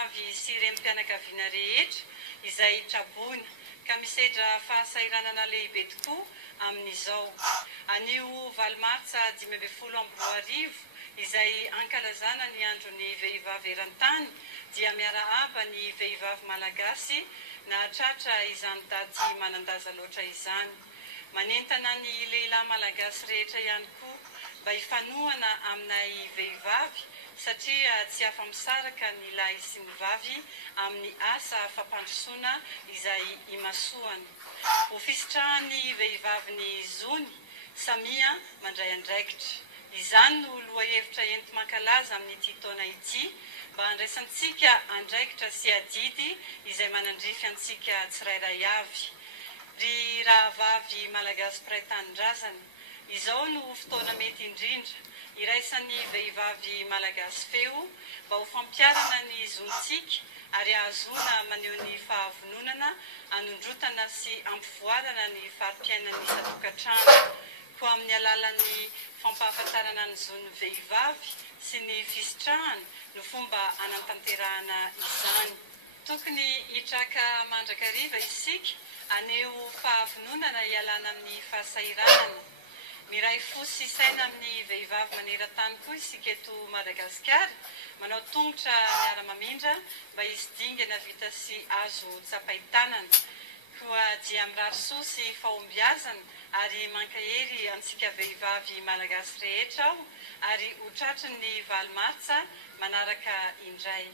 vehivavy sy rem-pianakaviana rehetra izay traboina ka misedra fahasairanana lehibe tokoa amin'izao. Anio Valomartsa 2024 izay ankalazana ny andron'ny vehivavy eran-tany dia miarahaba ny vehivavy malagasy na tratra izany daty manandaza loatra izany. Manentana ny lehilahy malagasy rehetra ihany koa mba hifanohana aminay vehivavy satria tsy afa-misaraka ny lahy sy ny vavy amin'ny asa fampandrosoana izay imasoany. Hofisitrahany vehivavy ny zony Samia mandray andraikitra. Izany no lohahevitra enti mankalaza amin'ity taona ity mba handraisantsika andraikitra sy adidy izay manandrify antsika tsirairay avy. Ry rahavavy malagasy mpiray tanindrazana, izao no fotoana mety indrindra iraisan'ny vehivavy malagasy feo mba ho fampiarana ny zontsika ary ahazoana maneho ny fahavononana, anondrotana sy ampivoarana ny farim-piainan'ny isan-tokantrano ko amin'ny alalan'ny fampahafantarana ny zon'ny vehivavy sy ny fisitrahany no fomba anantanterahana izany. Tokony hitraka mandrakariva isika aneho fahavononana ialana amin'ny fahasairanana. Miray fo sy saina amin'ny vehivavy maneran-tany koa isika eto Madagasikara, manao tongotra miara-mamindra mba hisy dingana vita sy azo tsapaitanana. Koa dia mirary soa sy fahombiazana ary mankahery antsika vehivavy malagasy rehetra ao ary ho tratry ny Valomartsa manaraka indray.